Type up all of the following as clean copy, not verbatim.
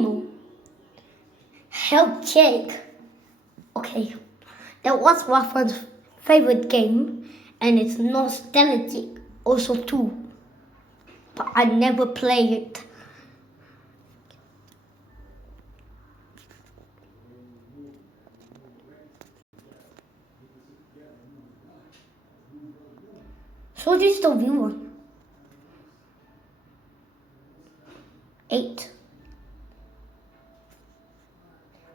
no. Health check. Okay. That was Rafa's favorite game, and it's nostalgic also too. But I never play it. So this is the view one. 8.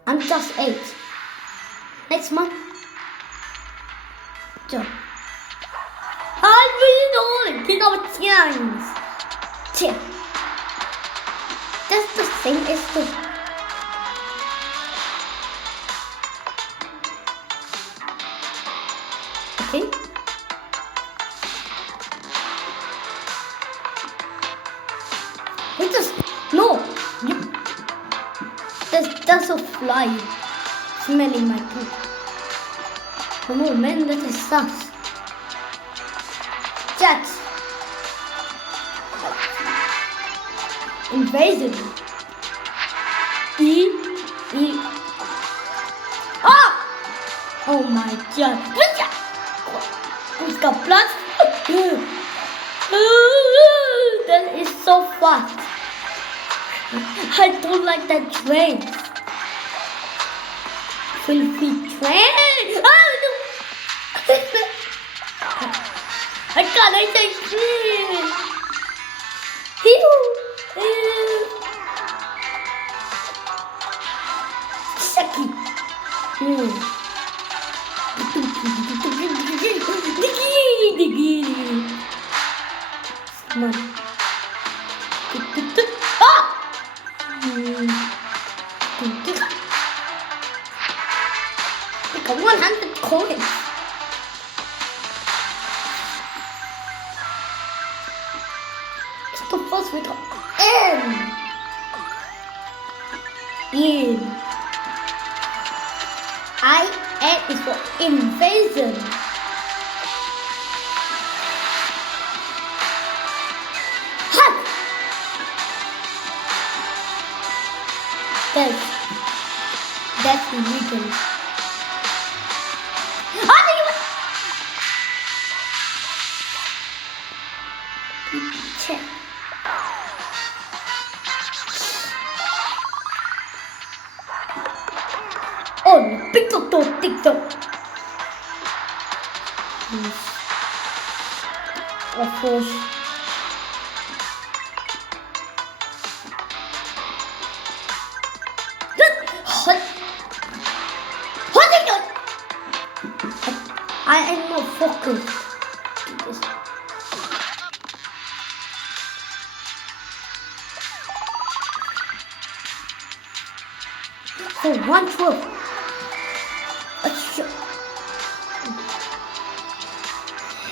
I'm just 8. Next month. So. I really don't get our chance. That's the same as the. Okay. Wait, just no. That's a fly smelling my poop. Oh no, man, that is sus. Jet. Invasion. E. Ah! Oh my god. Who's got blood? That is so fast. I don't like that train. Filthy train. Oh, no. I can't take train. Saki. Come on. I got 100 coins. It's the first we got N. N is for invasion. Hug. That's the reason. Check. Oh, TikTok. Of course. I am not focused. For 112.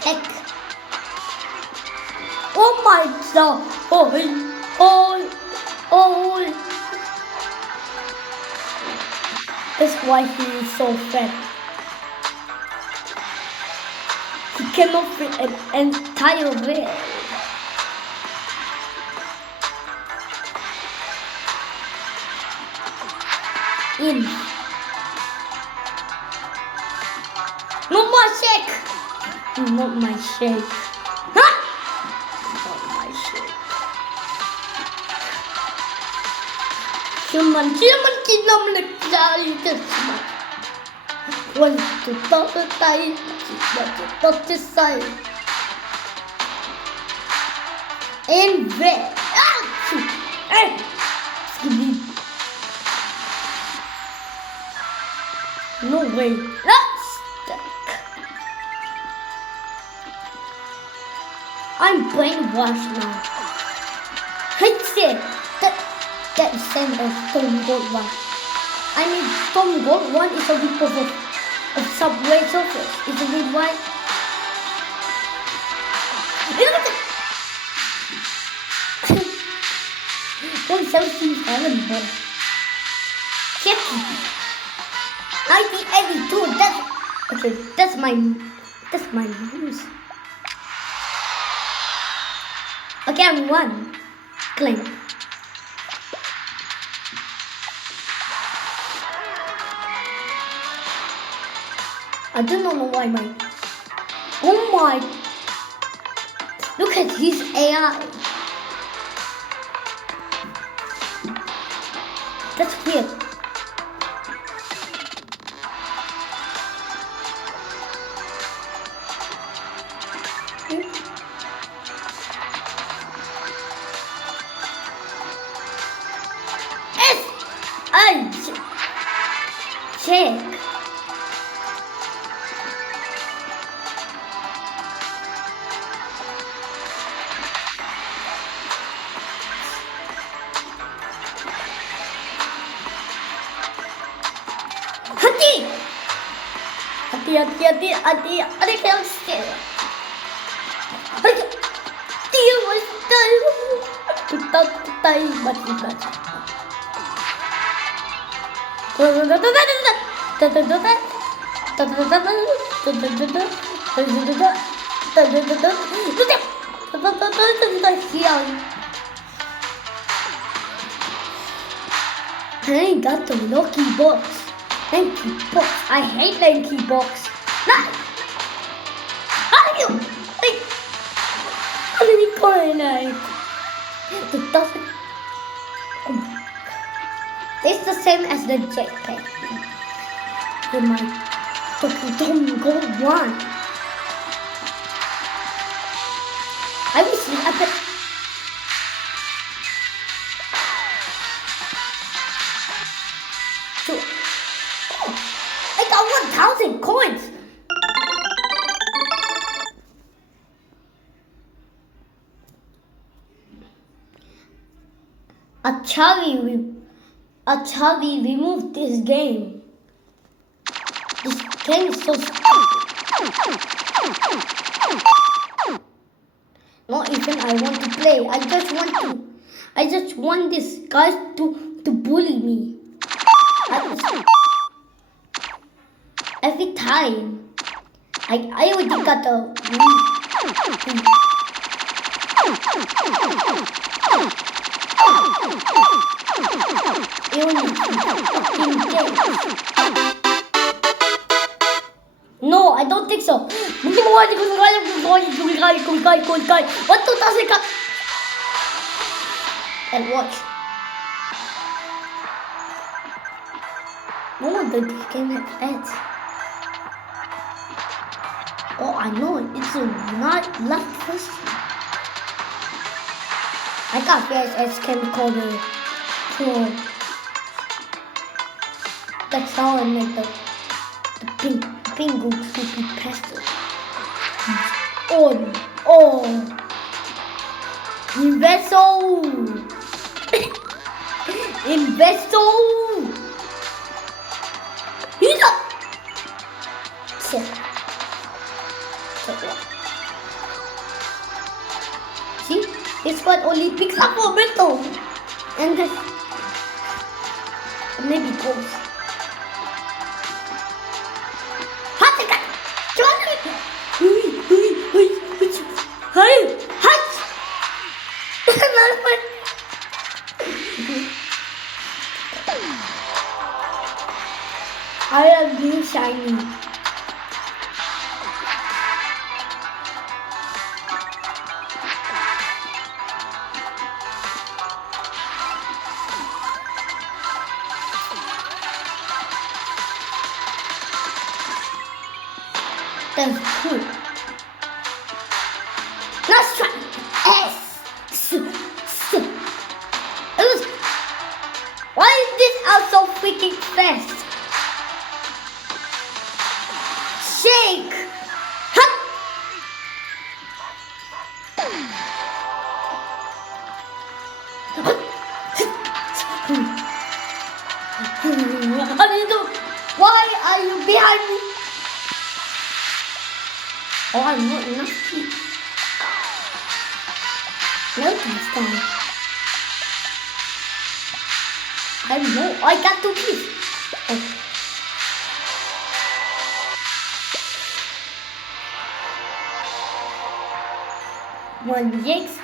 Heck. Oh my god. Oh. That's why he is so fat. He cannot fit an entire bed. In. Not my shake. Not my shake. Huh? Not my shake. Cuman kita mencari kesempatan. Untuk tertai, untuk selesai. Invest. No way. That's stuck. I'm brainwashed now. I said that same as Storm Gold 1. I mean, Storm Gold 1 is a rip-off of Subway Surfers. Isn't it right? 177, bro. Check it. 1982, that's my mouse. Okay, I'm one. Claim. I do not know why my... Oh my... Look at his AI. That's weird. Check. Hati, kayak scared. Dia mati. I got the lucky box. Lanky box. I hate lanky box. Nah. How did he go in there? It doesn't. Oh my God. It's the same as the jetpack. In my Pokemon Go 1. I wish I could. So, oh, I got 1,000 coins. Achavi removed this game. This game is so stupid. Not even I want to play. I just want this guy to bully me. Every time. I already got a No, I don't think so. What 2,000 and watch. No one did this game has ads. Oh, I know it. It's a not last question. I got VSS camcorder. Cool. That's how I make the bingo creepy pasta. Oh. Investo. He's up. See, this one only picks up a metal, and this maybe goes. I am being shiny. That's cool. Let's try S. Why is this out so freaking fast? Shake. Hut. Why are you behind me? Oh, I'm not lucky. No, this time. I know. I got 2 keys. Oh. One yanks.